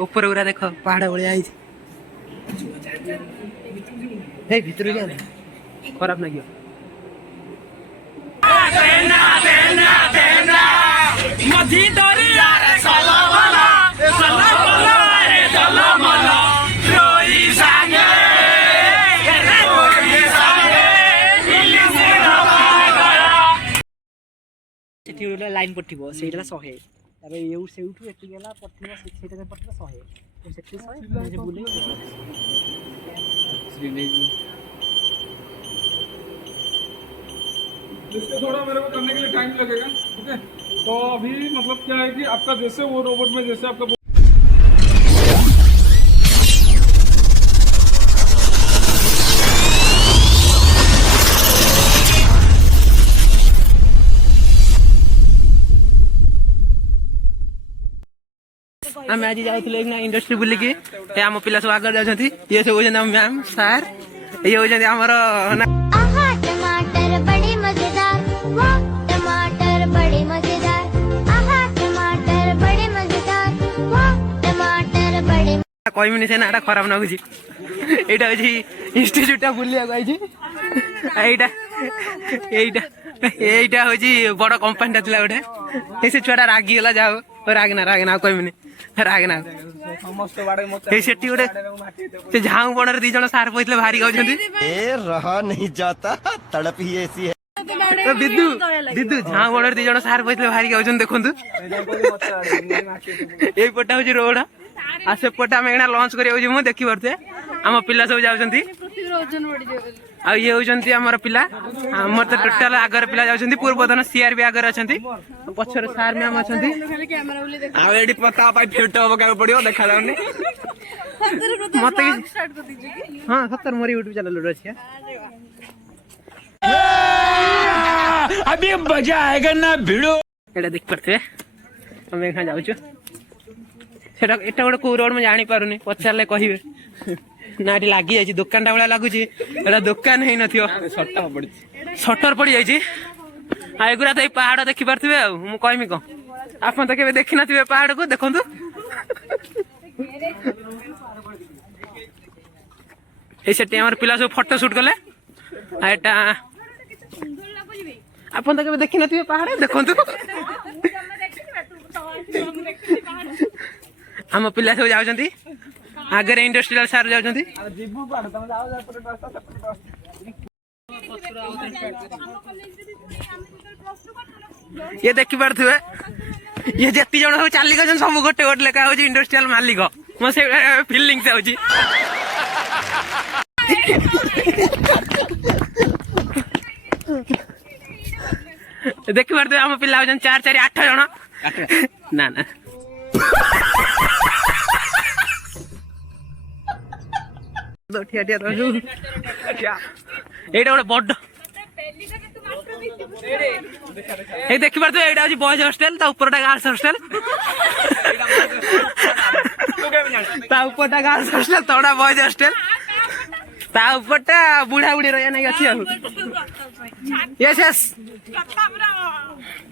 ऊपर पूरा देख पहाड़ भाया भितर खराब लगे लाइन पठिबो सेटा 100 तबे एउ सेउठु एति गेला पठिबो सेटा पठिबो 100 तो सेति 100 जे बुले इसको थोड़ा मेरे को करने के लिए टाइम लगेगा। ओके, तो अभी मतलब क्या है कि आपका जैसे वो रोबोट में जैसे आपका आम आज जाऊँ इंडस्ट्री बुलिकी आम पिला सब आगे जाती ये सब होती मैम सार ये होती आमर टमाटर बड़े मजेदार, वाह टमाटर बड़े मजेदार, आहा टमाटर बड़े मजेदार, वाह टमाटर बड़े कहमी से ना खराब लगुच यहाँ हूँ इन्यूटा बुलिया यहाँ हूँ बड़ कंपानी था गोटे से छुआ रागिगला जाओ रागना रागना कहमी रागना से गोटे झाऊ बड़े दी जन सार पहुंचले भारी गाँव रहा नहीं जाता तड़प ही ऐसी है। दिदू दिदू झाऊ बड़े दी जन सार पहुंचले भारी गाँव देखु ये पटा हूँ रोड आ से पटा आम एना लंच कर देखी पारे आम पिला सब जाऊँगी आ ये होती आमर पिला आमर तो टोटाल आगर पिला जाऊँगी पूर्वतन सीआरबी आगर अच्छा पचर सार मैम अच्छा पता पड़ो देखा जाऊनी मत हाँ सतर मोर यूट्यूब चैनल अच्छे अभी मजा आएगा ना भिड़ो एटा देख पारे आम यहाँ जाऊँ एटा गोटे कौ रोड मुझे जानी पचारे कहे ना ये लगी जाइए दुकान टा भाया लगुच एटा दुकान है सटर पड़ जाइए एगुरा तो पहाड़ देखी पारे मुझे कहमी कौन आप तो केवे देखी नथिबे पहाड़ को देखु ये पिला सब फोटो शूट कले एटा आप तो केवे देखी नथिबे पहाड़ देखु आम पिला सब जाऊँगी आगे इंडस्ट्रियल सार जाऊँगी ये देखी पारे ये जी जन सब चली गए सब गोटे गोटे लेखा हूँ इंडस्ट्रियल मालिक मो से फिलिंग से हूँ देखी पारे आम पिला हूँ 4 4 8 जन ना ना ठिया ठिया एटा गोटे बड़ ये देखी पारे यहाँ हूँ बॉयज हॉस्टल ऊपरटा गर्ल्स हॉस्टल ऊपरटा गर्ल्स हॉस्टल तड़ा बॉयज हॉस्टल ऊपरटा बुढ़ा बुढ़ी रही नहीं अच्छी यस यस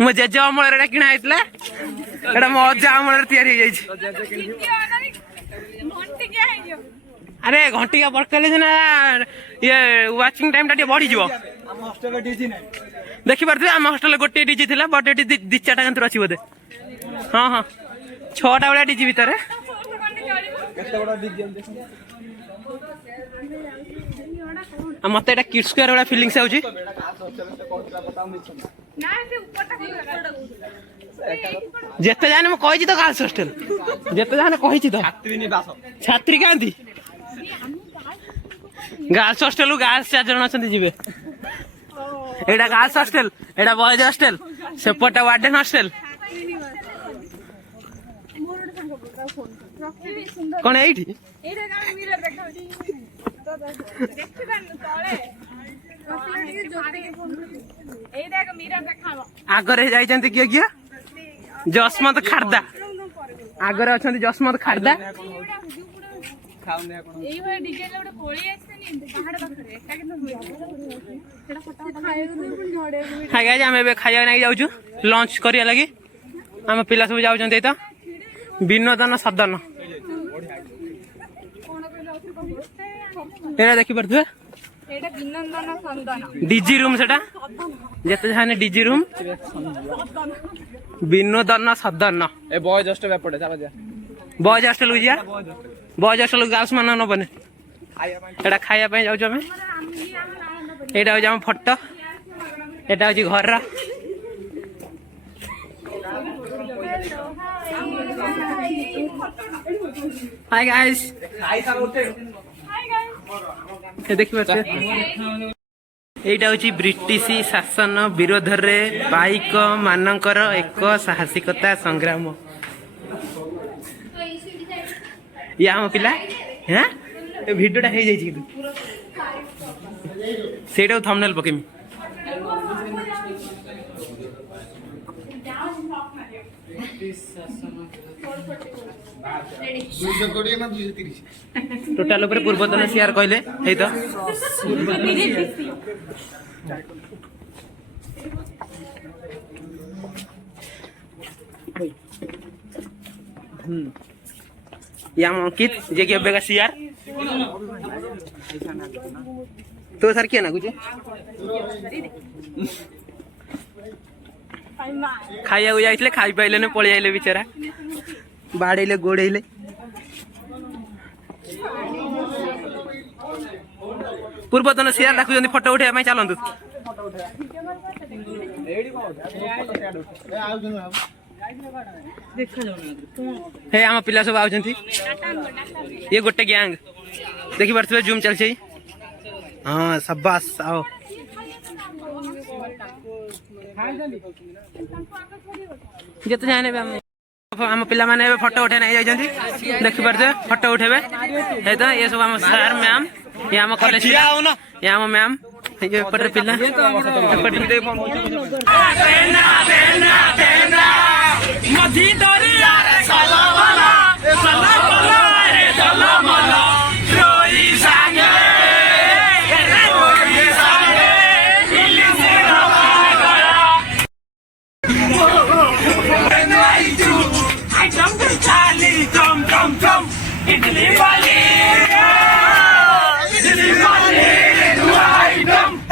मो जेजे अमल किणा होता मो अजा अमल अरे घंटिका पड़कले सीना ये वाचिंग टाइम टा बढ़ी देखी पारे आम हस्टेल गोटे डीजी थी बट ये 2-4टा गंतर अच्छी बोधे हाँ हाँ 6टा भाया डीजी भितर मत किड स्क्वायर वाला फिलिंग्स आउची जेते जाने मैं कही तो गर्ल्स हॉस्टल जेते जाने कही तो छात्री क्या गर्ल्स हॉस्टल गर्ल्स 4 जन अच्छा जीवे एटा गर्ल्स हॉस्टल एटा बॉयज हॉस्टल सेपटा वार्डन हॉस्टल कौन एठी आगरे जाइछन्ति किए किए जसमत खारदा आगरे अछन्ति जसमत खारदा हाय गाइस आमे खाया नहीं जाउछु लंच करिया लागि आम पिला सब जाऊँ तो विनोदन सदन एटा देखी पारे डीजी रूम से जिते जाने डीजी रूम विनोदन सदन ए बॉयज हॉस्टल एपटे चला जा बॉयज हॉस्टल को जा बॉयज हॉस्टल गर्ल्स मान नबने एटा खाइबा जाऊँ आम यहाँ हूँ आम फोटो यहाँ हूँ घर हाय गाइस देखी एटा हूँ ब्रिटिश शासन विरोध रे बाइक मानकर एक साहसिकता संग्राम या आम पिला हाँ भिडियोटा हो जाए सेटा थंबनेल पकेमी टोटाल पूर्वतन सीआर कहले है तो या अंकित जे कि अबेगा सीआर तो सर किया ना कुछ खाइया जाइए खाई पाइले ना पलि आइले बेचारा बाड़े गोड़े पूर्वतन सीआर डाकुं फोटो उठा चलतु हे आम पिला सब आउଛନ୍ତି ये गोटे गैंग देखी पारे जूम चलছে हाँ शाबाश आओ जिते जाने आम पिला माने फोटो उठे नहीं जाइछन्ती देखि पारे फोटो उठेबे हे तो ये सब आम सर मैम ये आम कॉलेज ये आम मैम ये पटर पिला मधी दरिया रे साला वाला साला वाला रे साला वाला रोई संगे रे रोई संगे दिल से हवा गया आई जंप चाली जंप जंप जंप इडली वाली आई जंप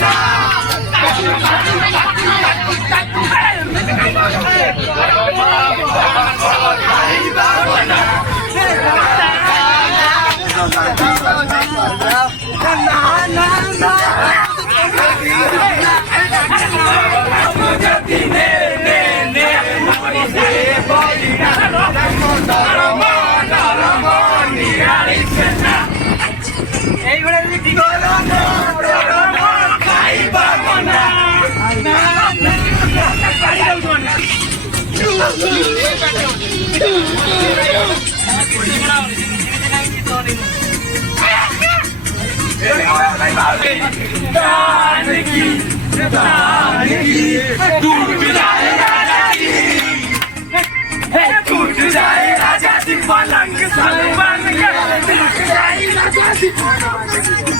ना टूट जाए राजा जी पलंग साल बन गए, टूट जाए राजा जी